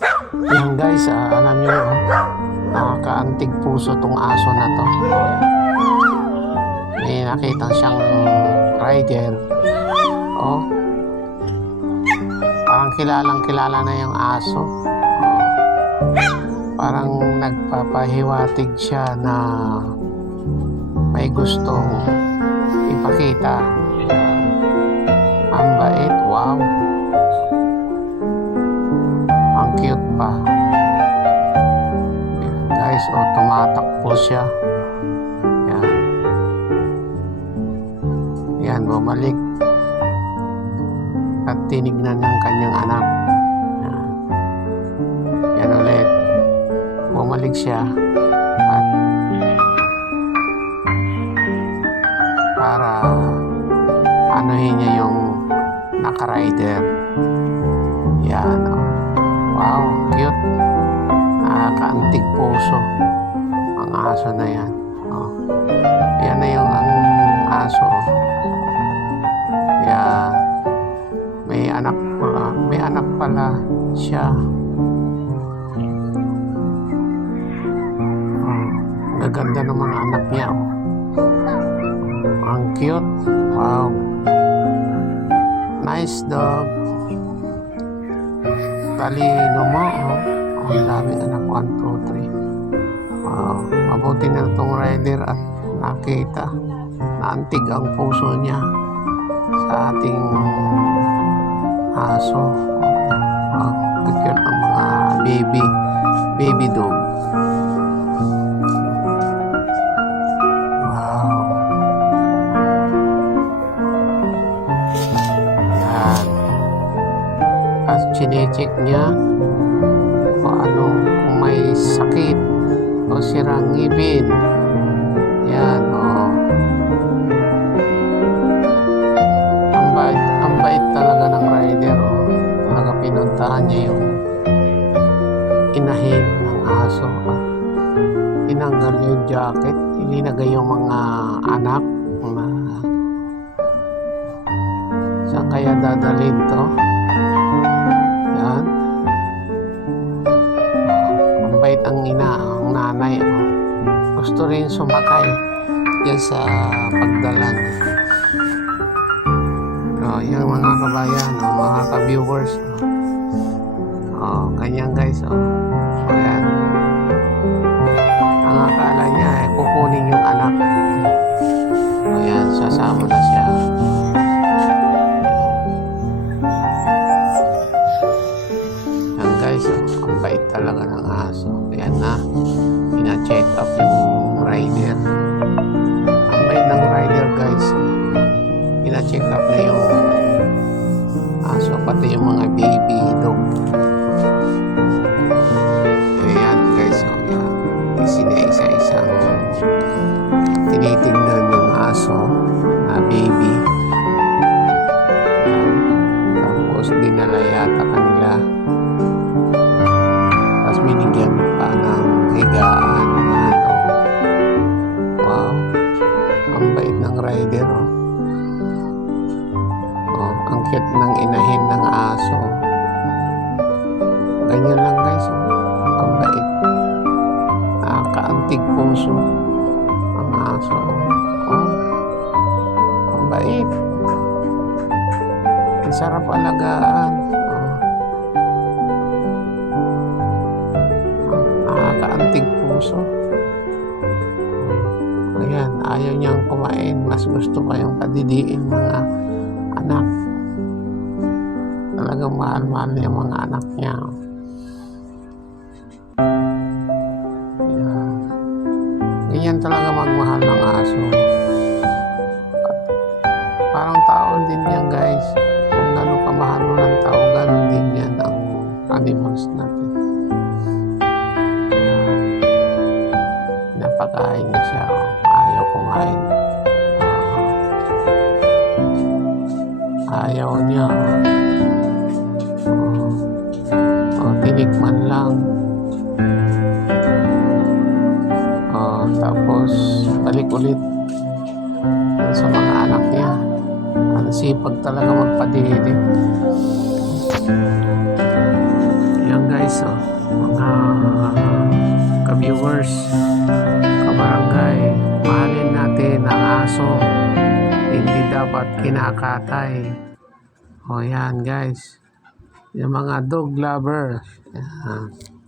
Yan guys, alam nyo, nakakaantig puso tong aso na to. May nakita siyang rider. Oh, parang kilalang kilala na yung aso. Parang nagpapahiwatig siya na may gustong ipakita. Ang bait, wow. Ang cute pa. Yan, guys, tumatakbo siya. Yan. Yan, bumalik. At tinignan ng kanyang anak. Yan. Yan ulit. Bumalik siya. At para anuhin niya yung naka-rider. Yan, oh. Wow, cute. Nakakaantig puso ang aso na yan. Oh. Yan na yung ang aso. Yan. May anak pala siya. Gaganda ng mga anak niya. Oh. Ang cute. Wow. Nice dog. Talino mo. Oh. Ang daming anak. 1, 2, 3. Wow. Mabuti na itong rider at nakita. Naantig ang puso niya sa ating aso. Wow. Cute ang mga baby dog. Chinecheck niya kung may sakit o sirang ngipin. Yan, o. Ang bait talaga ng rider, o. Talaga pinuntahan niya yung inahin ng aso. At tinanggal yung jacket, ilinagay yung mga anak. Saan kaya dadalhin to? Ang bait ang ina, ang nanay. Oh. Gusto rin sumakay yan sa pagdalan. Yan mga kabayan, mga ka-viewers. Ganyan guys. Yan. Ang akala niya, kukunin yung anak. Yan, sasama na siya. Ang bait talaga ng aso. Ayan na, pina-check up yung rider. Ang bait ng rider guys. Pina-check up na yung aso, pati yung mga baby dog. Ayan guys, yan. Isa-isang tinitignan yung aso na baby. Ayan. Tapos dinala yata kanila. Binigyan pa ng higaan. Wow, ang bait ng rider. Ang cute ng inahin ng aso. Ganyan lang guys. Ang bait. Nakakaantig puso ang aso. Ang bait. Ang sarap alagaan. Kaantig puso. Ayan, ayaw niyang kumain. Mas gusto pa yung padidiin mga anak. Talagang mahal-mahal niya yung mga anak niya. Ayan. Ganyan talaga magmahal ng aso. Parang tao din yan guys. Kung gano'n kamahal mo ng tao, gano'n din yan ang animals natin. Pagkain na siya, ayaw kumain. Ayaw niya. Tinikman lang. Tapos balik ulit sa mga anak niya. Ang sipag talaga magpadilig. Yan guys. guys, mga ka-viewers, kabarangay, mahalin natin ang aso. Hindi dapat kinakatay. O yan guys, yung mga dog lover. Yan.